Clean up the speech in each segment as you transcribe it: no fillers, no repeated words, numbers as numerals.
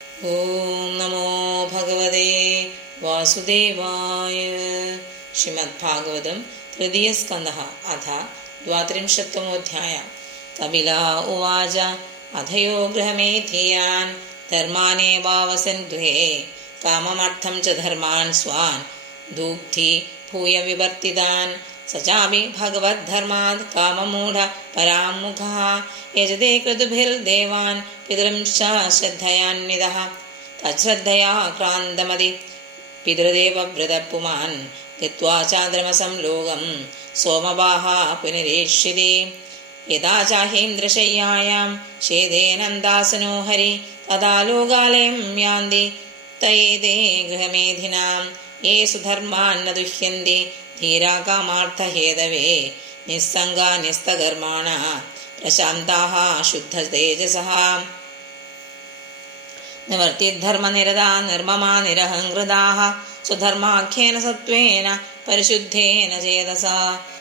ഓം നമോ ഭഗവതേ വാസുദേവായ. ശ്രീമദ്ഭാഗവതം തൃതീയസ്കന്ധഃ അഥ 32 കപില ഉവാച അഥയോ ഗൃഹമേധിയാൻ ധർമാനേവാവസൻ ഗൃഹേ കാമമർത്ഥം ച ധർമാൻ സ്വാൻ ദൂഗ്ധി ഭൂയ വിവർത്തിതാൻ സചാപി ഭഗവദ്ധർമാത് കാമമൂഢ പരാമുഖഃ യജതേ ക്രതുഭിർദേവാൻ പിതൃംശ്ച ശ്രദ്ധയാന്വിതഃ തശ്രദ്ധയാ ക്രാന്തമതി പിതൃദേവവ്രതപുമാൻ ഗത്വാ ചാന്ദ്രമസം ലോകം സോമവാഹ പുനരേഷ്യതി യഥാ ചാഹീന്ദ്രശയ്യായാം ശേദേനന്ദാസനോ ഹരി തഥാ ലോകാലയം യാന്തി തയേതേ ഗൃഹമേധിനാം യേ സുധർമാൻ ന ദുഹ്യന്തി ധീരാ കാമാർത്ഥഹേതവേ നിസ്സംഗാ നിസ്തകർമാണഃ പ്രശാന്താഃ ശുദ്ധതേജസഃ നിവർത്തിദ്ധർമ്മനിരതാ നിർമ്മമാ നിരഹംകൃതാഃ സ്വധർമാഖ്യേന സത്വേന പരിശുദ്ധേന ചേതസാ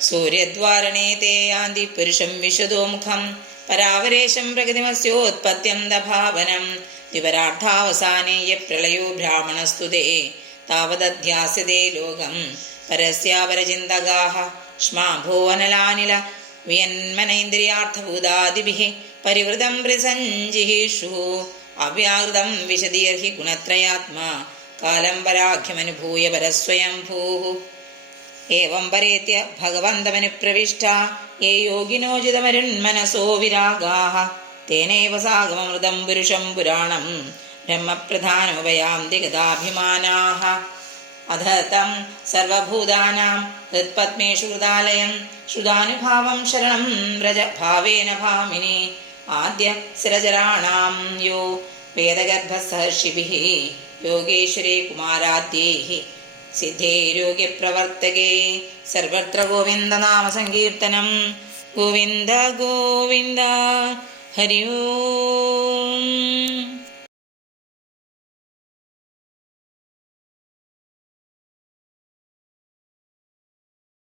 സൂര്യദ്വാരണേ തേ യാന്തി പുരുഷം വിശദോമുഖം പരാവരേശം പ്രകൃതിമസ്യോത്പത്യം ദഭാവനം വിപരാർത്ഥാവസാനേ യപ്രളയോ ബ്രാഹ്മണസ്തുതേ താവദധ്യാസ്യതേ ലോകം പരസ്യാപരചിന്തകാഃ ശ്മാ ഭുവനലാനില വിയന്മനൈന്ദ്രിയാർത്ഥഭൂതാദിഭിഃ പരിവൃതം പ്രതിസഞ്ജിഹീഷു അവ്യാകൃതം വിശദീർഹി ഗുണത്രയാത്മാ കാലം പരാഖ്യമനുഭൂയ പരസ്വയംഭൂഃ ഏവം പരേത്യ ഭഗവന്തമനുപ്രവിഷ്ട യേ യോഗിനോചിതമരുന്മനസോ വിരാഗാഃ തേനൈവ സാഗമമൃതം പുരുഷം പുരാണം ബ്രഹ്മപ്രധാനോപയാന്തി ഗതാഭിമാനാഃ അധ തം സർവഭൂതാനാം ഹൃത്പദ്മേഷു ഹൃദാലയം ശ്രുതാനുഭാവം ശരണം വ്രജ ഭാവേന ഭാമിനി ആദ്യ സ്ഥിരചരാണാം യോ വേദഗർഭസഹർഷിഭിഃ യോഗേശ്വരേ കുമാരാദ്യൈഃ സിദ്ധേരോഗ്യപ്രവർത്തകേ സർവത്ര ഗോവിന്ദനാമസങ്കീർത്തനം. ഗോവിന്ദ ഗോവിന്ദ. ഹരി ഓം.